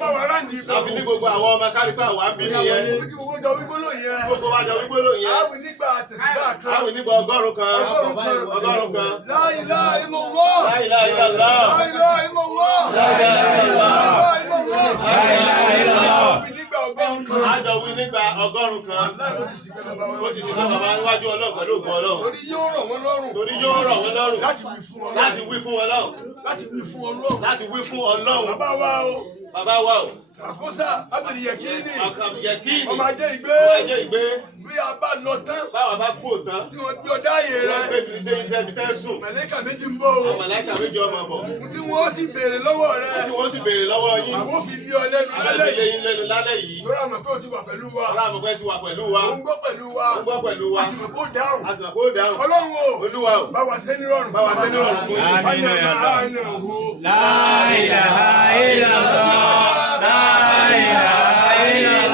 bá wà ráǹdì ìbò. Àfi ní gbogbo àwọn ọmọ kárípà wà ń bí nìyẹn. Mo fi kí gbogbo jọ wígbóló yẹn. Gbogbo wa jọ wígbóló yẹn. Àwọn nígbà tẹ̀síbà kan. Àwọn nígbà 100 kan. 100 kan. La ilaha illallah. La ilaha illallah. La ilaha illallah. La ilaha illallah. La ilaha illallah. Nígbà 100 kan. Àjọ wí nígbà 100 kan. Láì ó ti sì kẹ́ bàbá wọn. Ó ti sì kọ́ bàbá níwájú Ọlọ́run pẹ̀lú ògùn Ọlọ́run. Torí yóò rọ̀ wọ́n lọ́rùn. Torí yóò rọ̀ wọ́n lọ́rùn. Láti wí fún Ọlọ́run. Láti wí fún Ọlọ́run. Láti wí fún Ọlọ́run. Láti wí fún Ọlọ́run. Bàbá wa o. Bàbá wa o. Àkóso Abdul Yakini. Yakini. Ọmọ ajé ìgbé. Ọmọ ajé ìgbé. Bí a bá lọ tán. Báwa bá kú òtán. Tí wọ́n gbé ọ̀dá ààyè rẹ̀. Wọ́n gbé ìdílé ibi tẹ́ sùn. Màlẹ́kà méjì ń bọ̀ o. Àwọn màlẹ́kà méjì ọmọ bọ̀. Tí wọ́n sì béèrè lọ́wọ́ rẹ̀. Tí wọ́n sì béèrè lọ́wọ́ yín. Àwọn ò fi lé ọ lẹ́nu lálẹ́ yìí. Àwọn lẹ́nu lálẹ́ yìí. Lórí àmọ̀ pé o ti wà pẹ̀lú wa. Lórí àmọ̀ pé ti wà pẹ̀lú wa. Ó ń gbọ́ pẹ̀lú wa. Ó ń gbọ́ pẹ̀lú wa. Àsìkò kó dáhùn. Àsìkò kó dáhùn. Ọlọ́run o. Olúwa o. Bá wa ṣe ní rọrùn. Bá wa ṣe ní rọrùn fún yín. La ilaha illallah. La ilaha illallah. La ilaha illallah.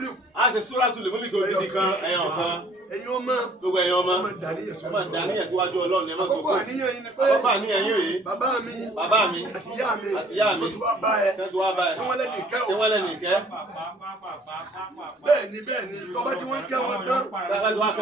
múlíkù. A ṣe Suratul Mulk odidi kan ẹyọ kan. Ẹ̀yin ọmọ. Gbogbo ẹ̀yin ọmọ. Ẹ máa dàníyàn síwájú Ọlọ́run ẹ má sọ àkọ́kọ́ fún. àníyàn yín ni pé. Àkọ́kọ́ àníyàn yín rèé. Bàbá mi. Bàbá mi. Àti ìyá mi. Àti ìyá mi. Tó ti wá bá ẹ. Tí wọ́n ti wá bá ẹ. Ṣé wọ́n lẹ́nu ìkẹ́ o? Ṣé wọ́n lẹ́nu ìkẹ́? Bẹ́ẹ̀ni tọ́ba tí wọ́n kẹ́ wọn tán.